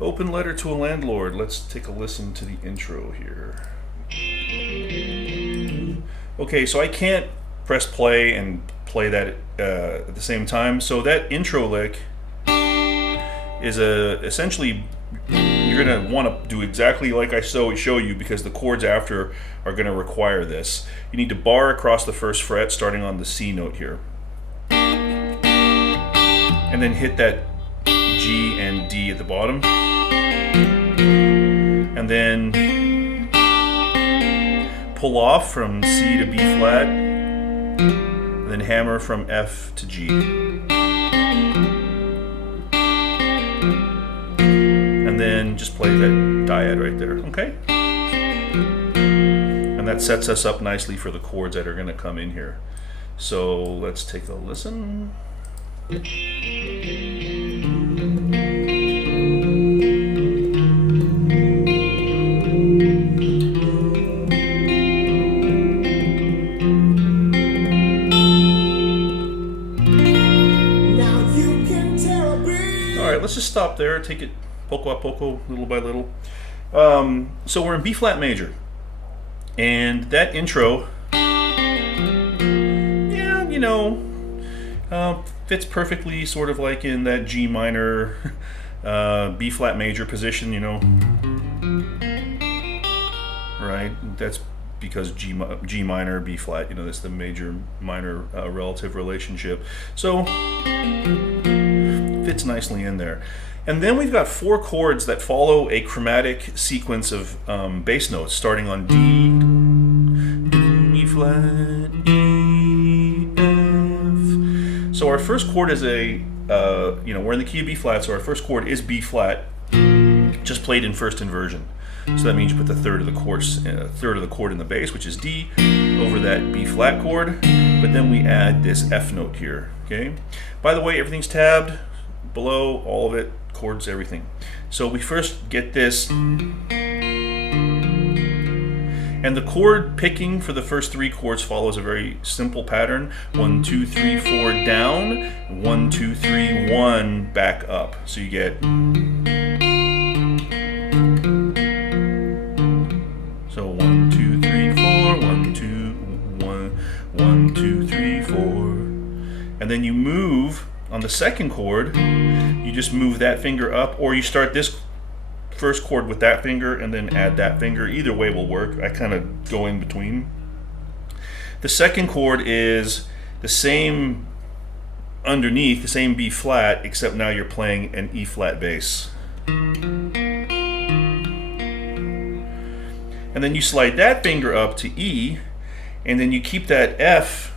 Open Letter to a Landlord. Let's take a listen to the intro here. Okay, so I can't press play and play that at the same time. So that intro lick is essentially, you're going to want to do exactly like I show you, because the chords after are going to require this. You need to bar across the first fret starting on the C note here. And then hit that G and D at the bottom. And then pull off from C to B flat, and then hammer from F to G. And then just play that dyad right there, okay? And that sets us up nicely for the chords that are going to come in here. So let's take a listen. Let's just stop there, take it poco a poco, little by little. So we're in B flat major, and that intro, yeah, you know, fits perfectly, sort of like in that G minor, B flat major position, you know, right? That's because G minor, B flat, you know, that's the major minor relative relationship. So fits nicely in there. And then we've got 4 chords that follow a chromatic sequence of bass notes starting on D, E flat, E, F. So our first chord is you know, we're in the key of B flat, so our first chord is B flat, just played in first inversion. So that means you put the third of the chord in the bass, which is D, over that B flat chord, but then we add this F note here, okay? By the way, everything's tabbed below, all of it, chords, everything. So we first get this, and the chord picking for the first 3 chords follows a very simple pattern: 1, 2, 3, 4 down, 1, 2, 3, 1 back up. So you get, so 1, 2, 3, 4, 1, 2, 1, 1, 2, 3, 4, and then you move. On the second chord, you just move that finger up, or you start this first chord with that finger and then add that finger. Either way will work. I kind of go in between. The second chord is the same underneath, the same B flat, except now you're playing an E flat bass. And then you slide that finger up to E, and then you keep that F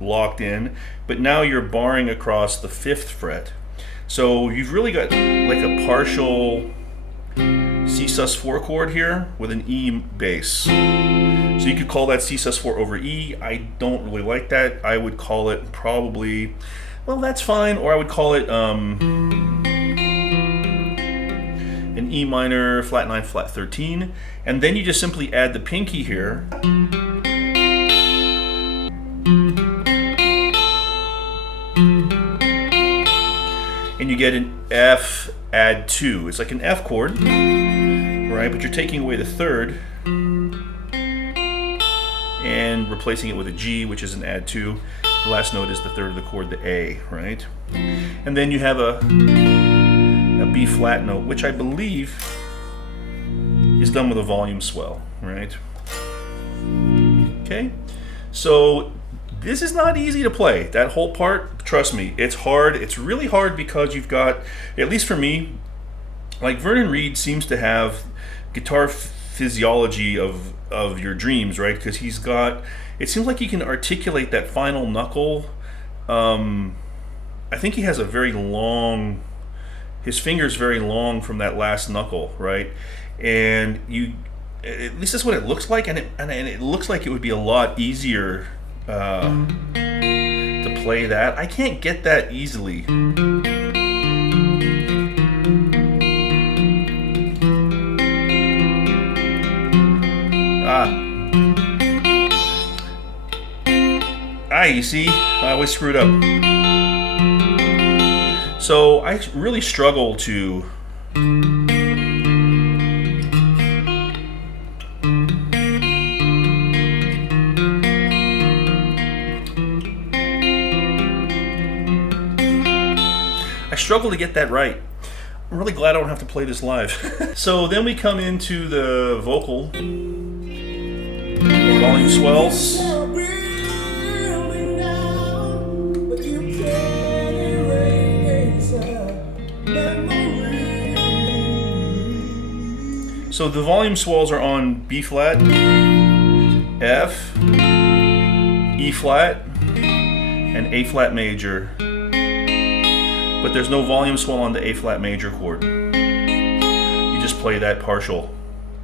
locked in, but now you're barring across the 5th fret. So you've really got like a partial C sus4 chord here with an E bass. So you could call that C sus4 over E. I don't really like that. I would call it probably, well, that's fine, or I would call it an E minor flat 9 flat 13, and then you just simply add the pinky here. And you get an F add 2. It's like an F chord, right? But you're taking away the 3rd and replacing it with a G, which is an add 2. The last note is the 3rd of the chord, the A, right? And then you have a B flat note, which I believe is done with a volume swell, right? Okay, so this is not easy to play. That whole part, trust me, it's hard. It's really hard because you've got, at least for me, like Vernon Reid seems to have guitar physiology of your dreams, right? Because he's got, it seems like he can articulate that final knuckle. I think he has a very long, his finger's very long from that last knuckle, right? And you, at least that's what it looks like, and it looks like it would be a lot easier to play that. I can't get that easily. You see, I always screwed up. So I really struggle to struggle to get that right. I'm really glad I don't have to play this live. So then we come into the vocal. Volume swells. So the volume swells are on B flat, F, E flat, and A flat major. But there's no volume swell on the A flat major chord. You just play that partial,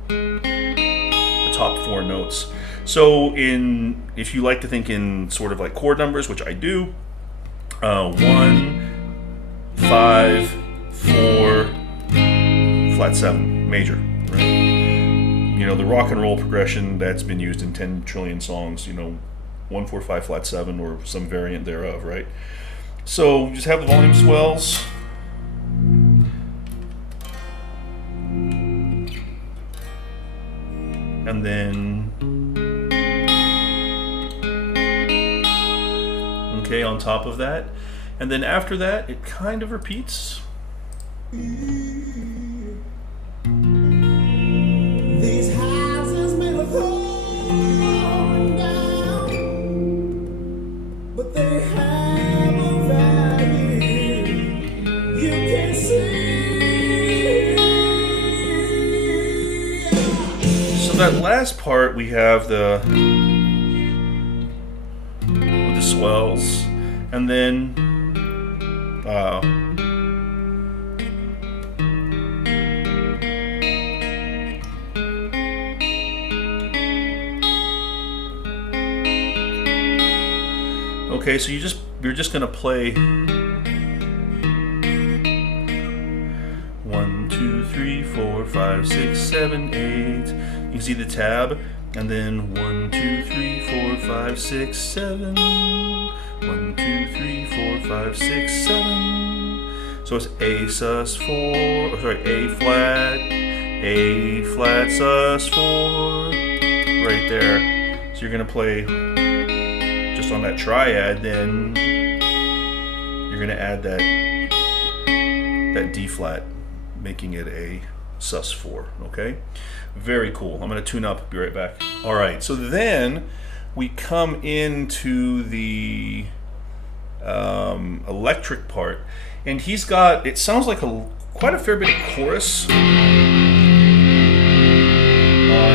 the top 4 notes. So if you like to think in sort of like chord numbers, which I do, 1, 5, 4, flat 7, major, right? You know, the rock and roll progression that's been used in 10 trillion songs, 1, 4, 5, flat 7, or some variant thereof, right? So just have the volume swells. And then, okay, on top of that. And then after that, it kind of repeats. These houses may look falling down, but they have a value you can see. So that last part, we have with the swells, and then okay, so you're just gonna play 1, 2, 3, 4, 5, 6, 7, 8. You can see the tab, and then 1, 2, 3, 4, 5, 6, 7. 1, 2, 3, 4, 5, 6, 7. So it's A sus 4, or sorry, A flat sus 4, right there. So you're gonna play just on that triad, then you're gonna add that D flat, making it a sus 4, okay? Very cool. I'm gonna tune up, be right back. All right, so then we come into the electric part, and he's got, it sounds like quite a fair bit of chorus on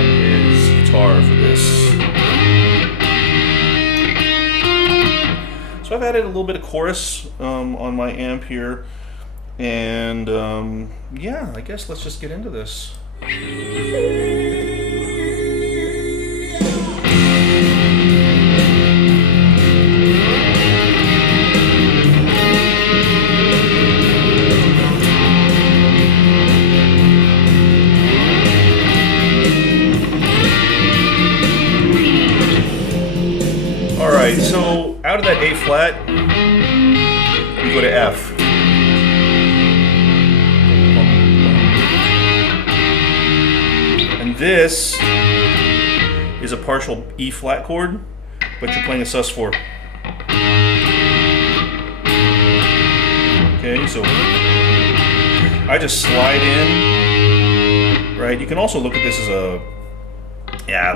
his guitar for this. So I've added a little bit of chorus on my amp here, and yeah, I guess let's just get into this. Alright, so out of that A flat, we go to F. And this is a partial E flat chord, but you're playing a sus 4. Okay, so I just slide in, right? You can also look at this as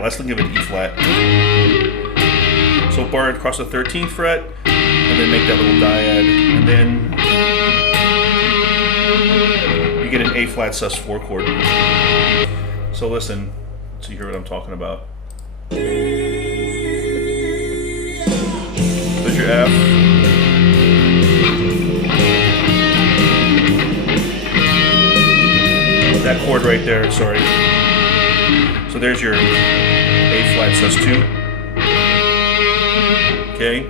let's give it E flat. So bar across the 13th fret, and then make that little dyad, and then you get an A flat sus 4 chord. So listen, so you hear what I'm talking about. There's your F. That chord right there, sorry. So there's your A flat sus 2. Okay,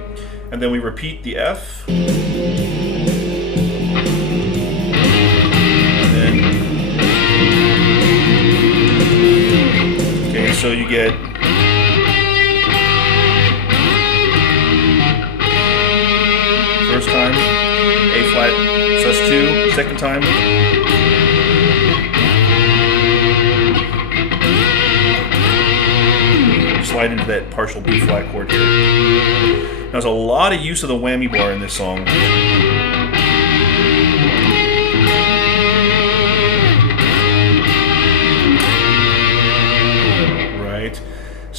and then we repeat the F, and then, okay, so you get first time A flat sus 2, second time slide into that partial B flat chord here. Now, there's a lot of use of the whammy bar in this song.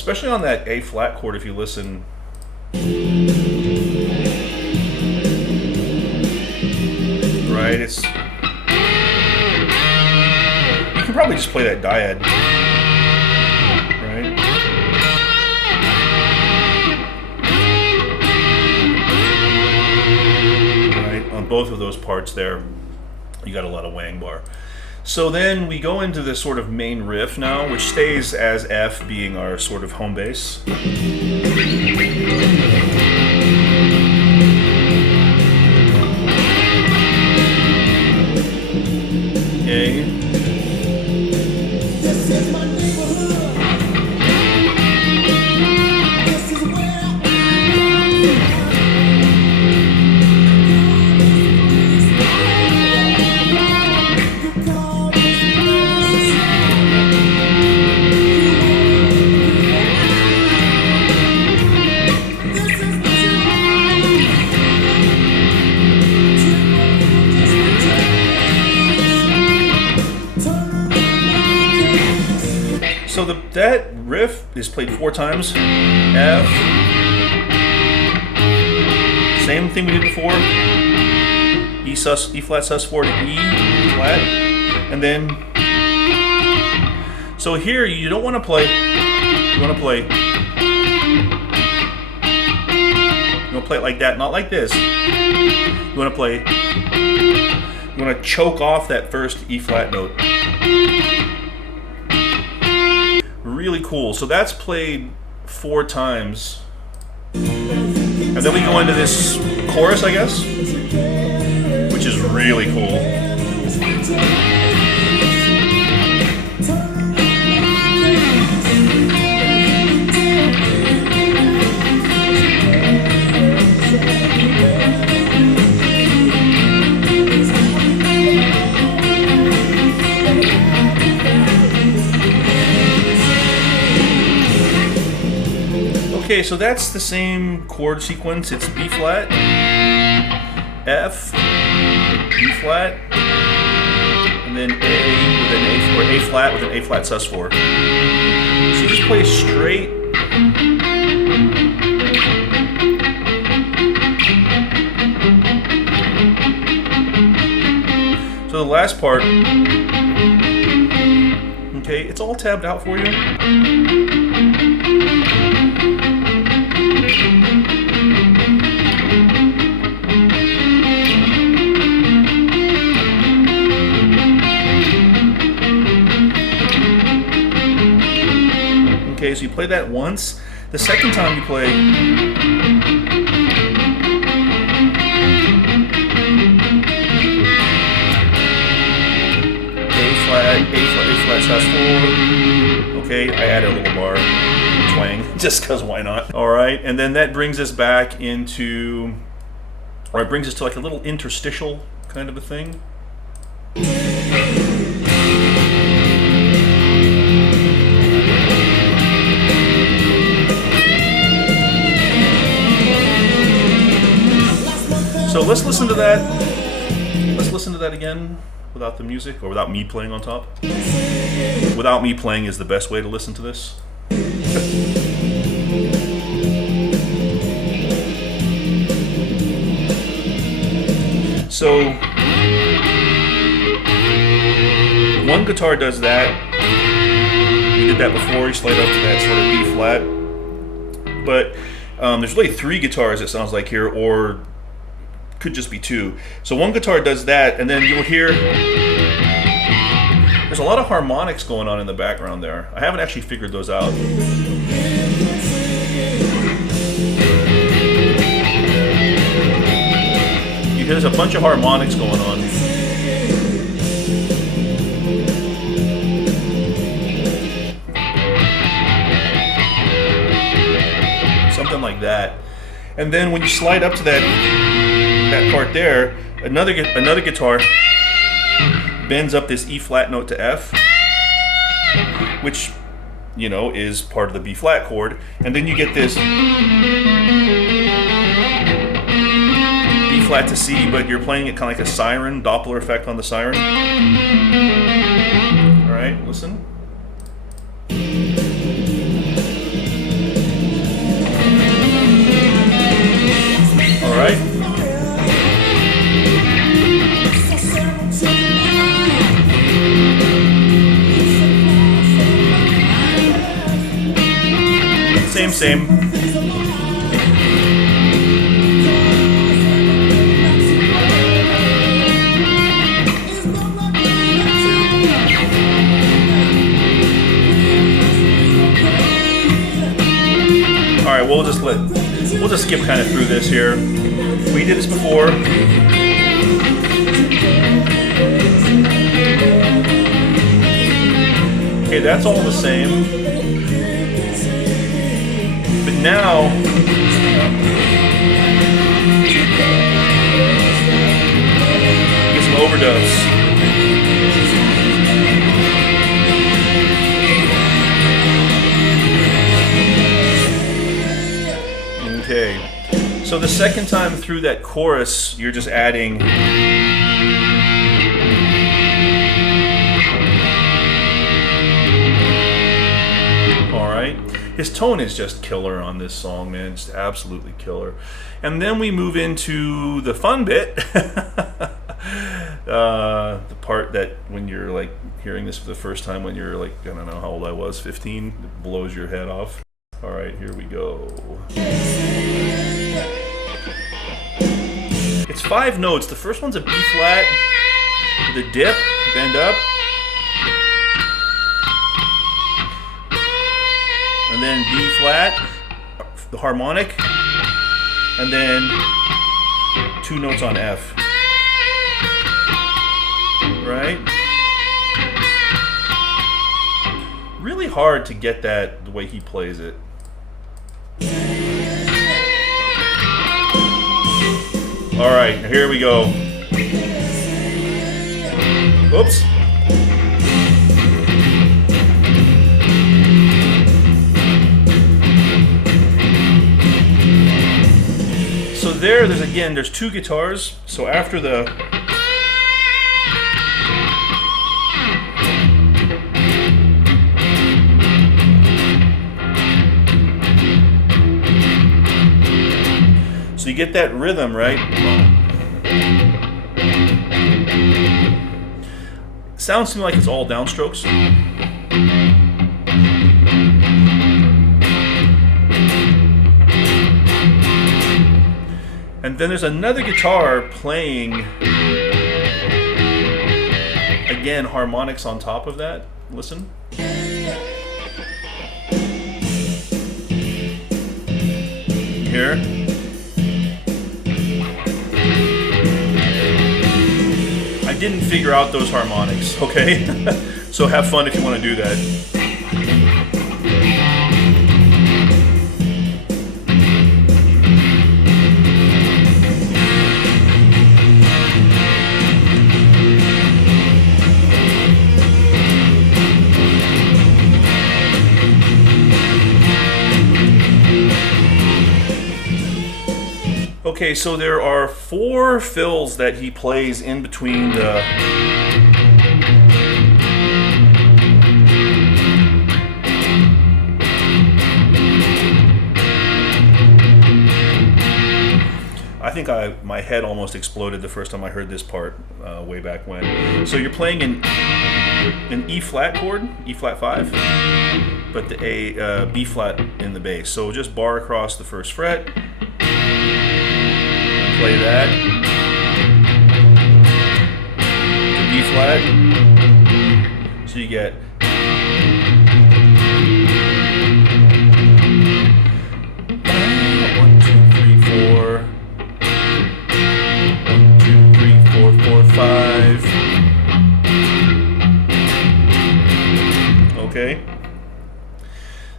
especially on that A flat chord. If you listen, right, it's, you can probably just play that dyad, right? Right, on both of those parts there, you got a lot of wang bar. So then we go into this sort of main riff now, which stays as F being our sort of home base. Okay. This is my neighborhood. This is where So that riff is played 4 times. F. Same thing we did before. E flat sus4 to E flat, and then. So here you don't want to play. You want to play. You want to play it like that, not like this. You want to play. You want to choke off that first E flat note. Really cool. So that's played 4 times. And then we go into this chorus, I guess, which is really cool. Okay, so that's the same chord sequence. It's B flat, F, B flat, and then A with an A, or A flat with an A flat sus4. So just play straight. So the last part, okay, it's all tabbed out for you. Okay, so you play that once. The second time you play, A flat, sus4. Okay, I added a little bar, twang, just because why not? All right, and then that brings us back into, or it brings us to like a little interstitial kind of a thing. So let's listen to that. Let's listen to that again without the music, or without me playing on top. Without me playing is the best way to listen to this. So one guitar does that. We did that before. You slide up to that sort of B flat. But there's really 3 guitars, it sounds like here, or could just be 2. So one guitar does that, and then you'll hear there's a lot of harmonics going on in the background there. I haven't actually figured those out. There's a bunch of harmonics going on. Something like that. And then when you slide up to that part there, another guitar bends up this E flat note to F, which, you know, is part of the B flat chord, and then you get this B flat to C, but you're playing it kind of like a siren, Doppler effect on the siren. All right, listen. same. All right, we'll just skip kind of through this here. We did this before. Okay, that's all the same. But now, get some overdubs. Okay, so the second time through that chorus, you're just adding. All right, his tone is just killer on this song, man, just absolutely killer. And then we move into the fun bit, the part that when you're like hearing this for the first time, when you're like, I don't know how old I was, 15, it blows your head off. All right, here we go. It's 5 notes. The first one's a B flat with a dip, bend up, and then B flat, the harmonic, and then 2 notes on F. Right? Really hard to get that the way he plays it. All right, here we go. Oops. So there's 2 guitars. So after the So you get that rhythm, right? Sounds to me like it's all downstrokes. And then there's another guitar playing, again, harmonics on top of that. Listen. Here. I didn't figure out those harmonics, okay? So have fun if you want to do that. Okay, so there are 4 fills that he plays in between the I think my head almost exploded the first time I heard this part way back when. So you're playing an E flat chord, E flat 5, but the B flat in the bass. So just bar across the first fret. Play that to B flat, so you get one, two, three, four, 1, 2, 3, 4, 4, 5. Okay.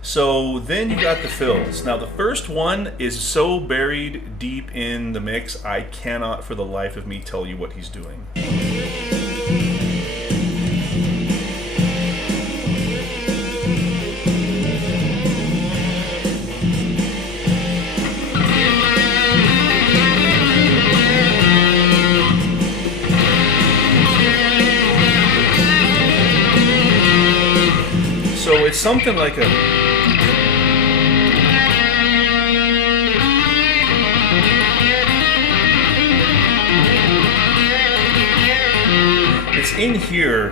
So then you got the fills. Now the first one is so buried deep in the mix, I cannot for the life of me tell you what he's doing. So it's something like a in here,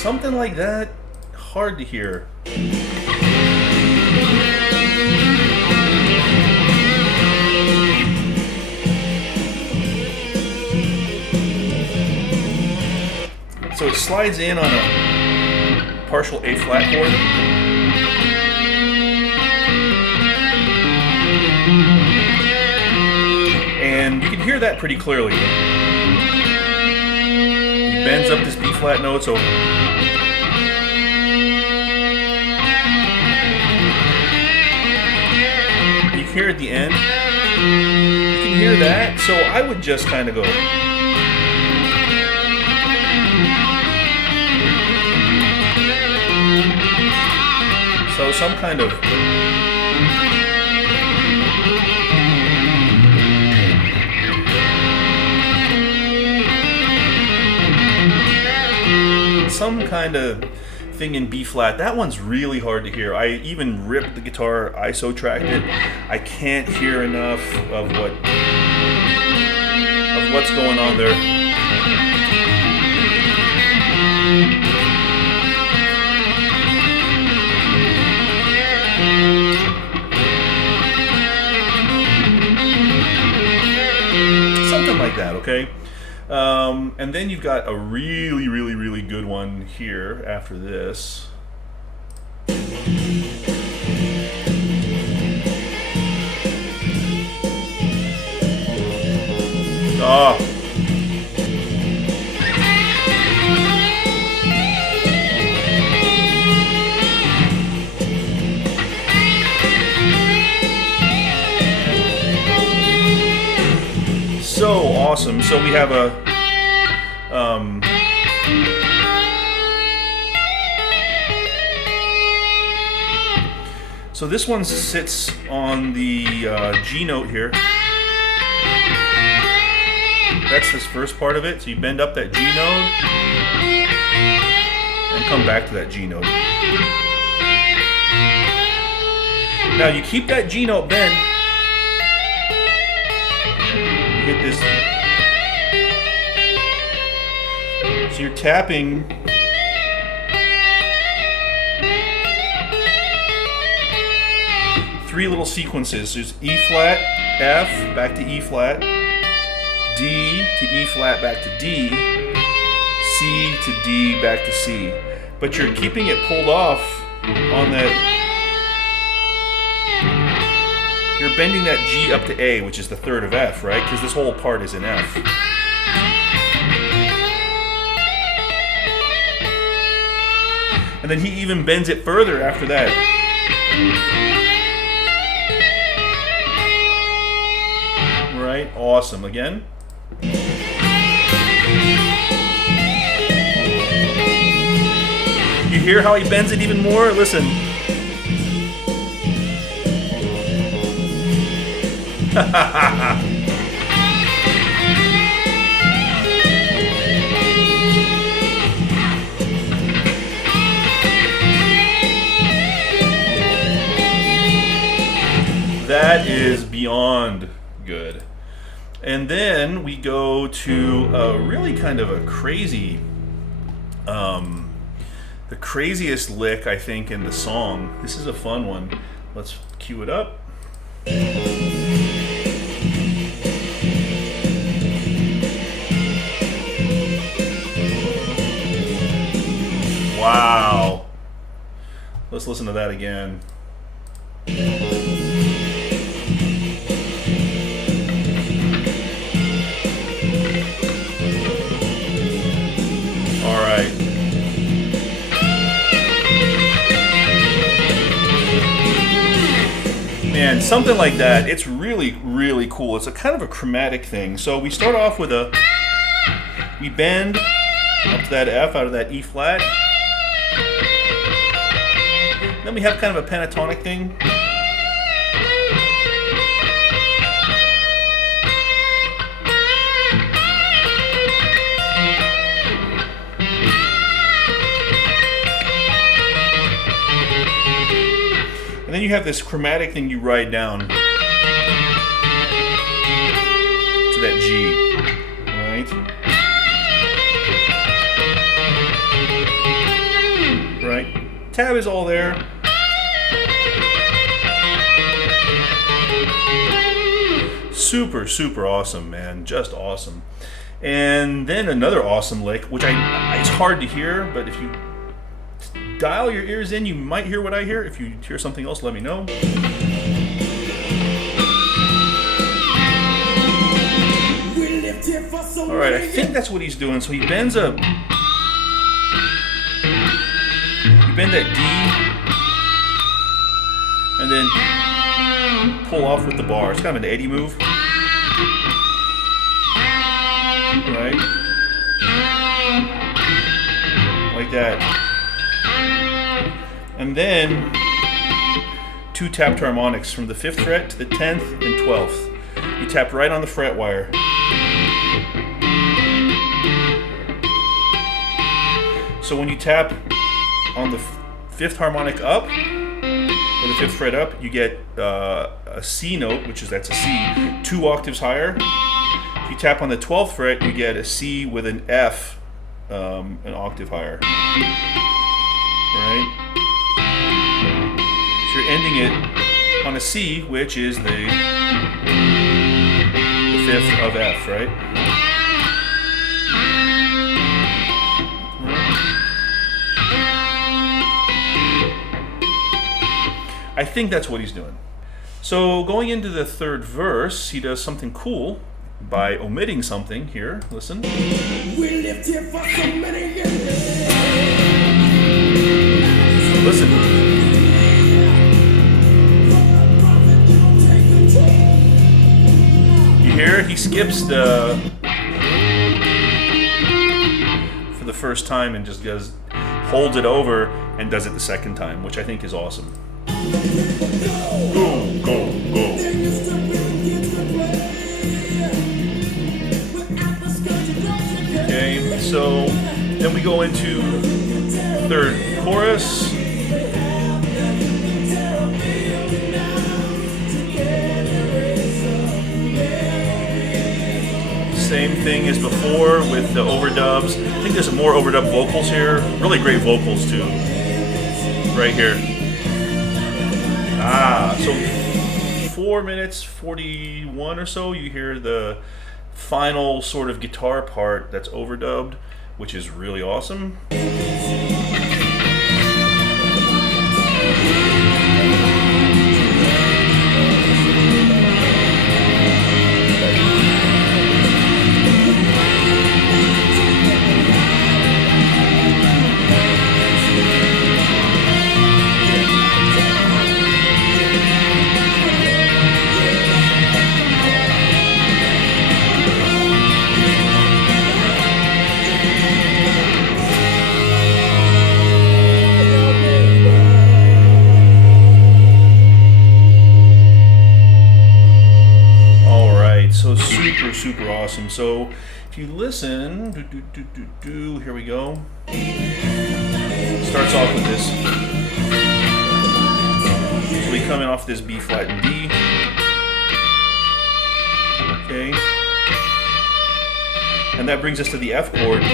Something like that, hard to hear. So it slides in on a partial A flat chord. And you can hear that pretty clearly. He bends up this B flat note, so you can hear at the end. You can hear that, so I would just kind of go. So some kind of thing in B flat. That one's really hard to hear. I even ripped the guitar, ISO tracked it. I can't hear enough of what's going on there. Something like that, okay? And then you've got a really, really, really good one here after this. Oh. So awesome. So we have a so this one sits on the G note here. That's this first part of it. So you bend up that G note and come back to that G note. Now you keep that G note bent. You hit this. So you're tapping. Three little sequences. There's E flat, F, back to E flat, D to E flat, back to D, C to D, back to C. But you're keeping it pulled off on that. You're bending that G up to A, which is the third of F, right? Because this whole part is in F. And then he even bends it further after that. Right? Awesome. Again. You hear how he bends it even more? Listen. That is beyond good. And then we go to a really kind of a crazy, the craziest lick I think in the song. This is a fun one. Let's cue it up. Wow. Let's listen to that again. All right. Man, something like that. It's really, really cool. It's a kind of a chromatic thing. So we start off with we bend up to that F out of that E flat. Then we have kind of a pentatonic thing. And then you have this chromatic thing you ride down to that G, right? tab is all there. Super, super awesome, man. Just awesome. And then another awesome lick, which it's hard to hear, but if you dial your ears in, you might hear what I hear. If you hear something else, let me know. Alright, I think that's what he's doing. So he bends that D, and then pull off with the bar. It's kind of an Eddie move. Right? Like that. And then 2 tapped harmonics from the 5th fret to the 10th and 12th. You tap right on the fret wire. So when you tap on the 5th harmonic up, or the 5th fret up, you get a C note, that's a C, 2 octaves higher. If you tap on the 12th fret, you get a C with an F, an octave higher. Right? So you're ending it on a C, which is the 5th of F, right? I think that's what he's doing. So going into the 3rd verse, he does something cool by omitting something here. Listen. We lived here for so many years. Listen. You hear? He skips the for the first time and just holds it over and does it the second time, which I think is awesome. Go, go, go. Okay, so then we go into 3rd chorus. Same thing as before with the overdubs. I think there's some more overdub vocals here. Really great vocals too. Right here. So 4 minutes 41 or so, you hear the final sort of guitar part that's overdubbed, which is really awesome. So super awesome. So if you listen, here we go. Starts off with this. So we come in off this B flat and D. Okay. And that brings us to the F chord. E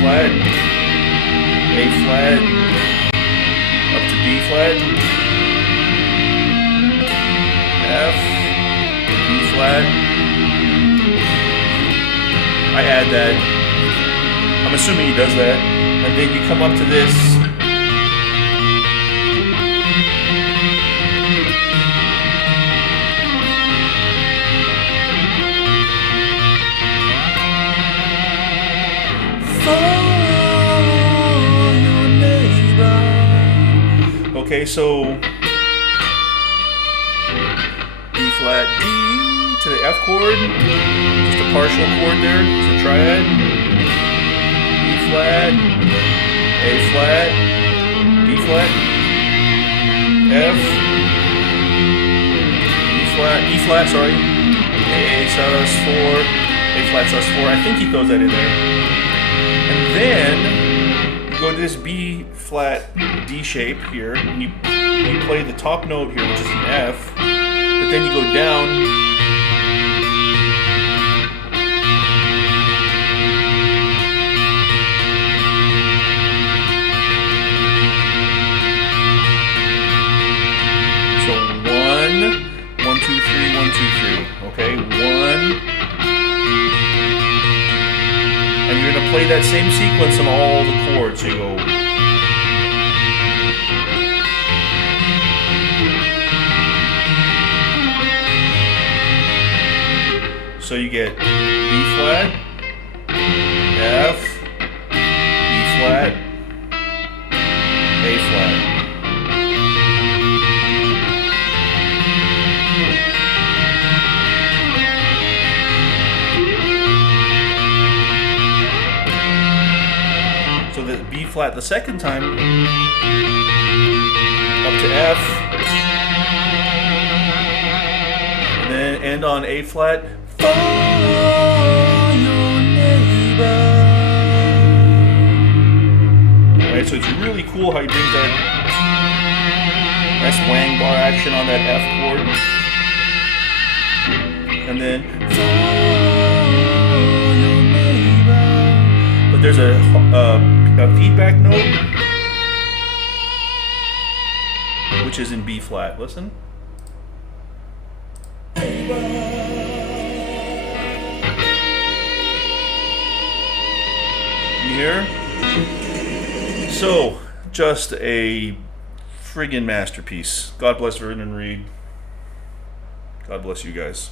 flat, A flat, up to B flat, F, B flat. I add that. I'm assuming he does that. And then you come up to this. Okay, so B flat D to the F chord, just a partial chord there, it's a triad. B flat, A flat, B flat, F, E flat, sorry, A sus4, A flat sus4. I think he throws that in there. And then you go to this B flat D shape here, and you play the top note here, which is an F, but then you go down Okay, 1. And you're going to play that same sequence on all the chords. So you go. So you get B flat, F, E flat, A flat. So the B flat the second time, up to F, and then end on A flat. For your neighbor. Right, so it's really cool how you bring that nice wang bar action on that F chord. And then for your neighbor. But there's a feedback note, which is in B flat. Listen. Here. So, just a friggin' masterpiece. God bless Vernon Reid. God bless you guys.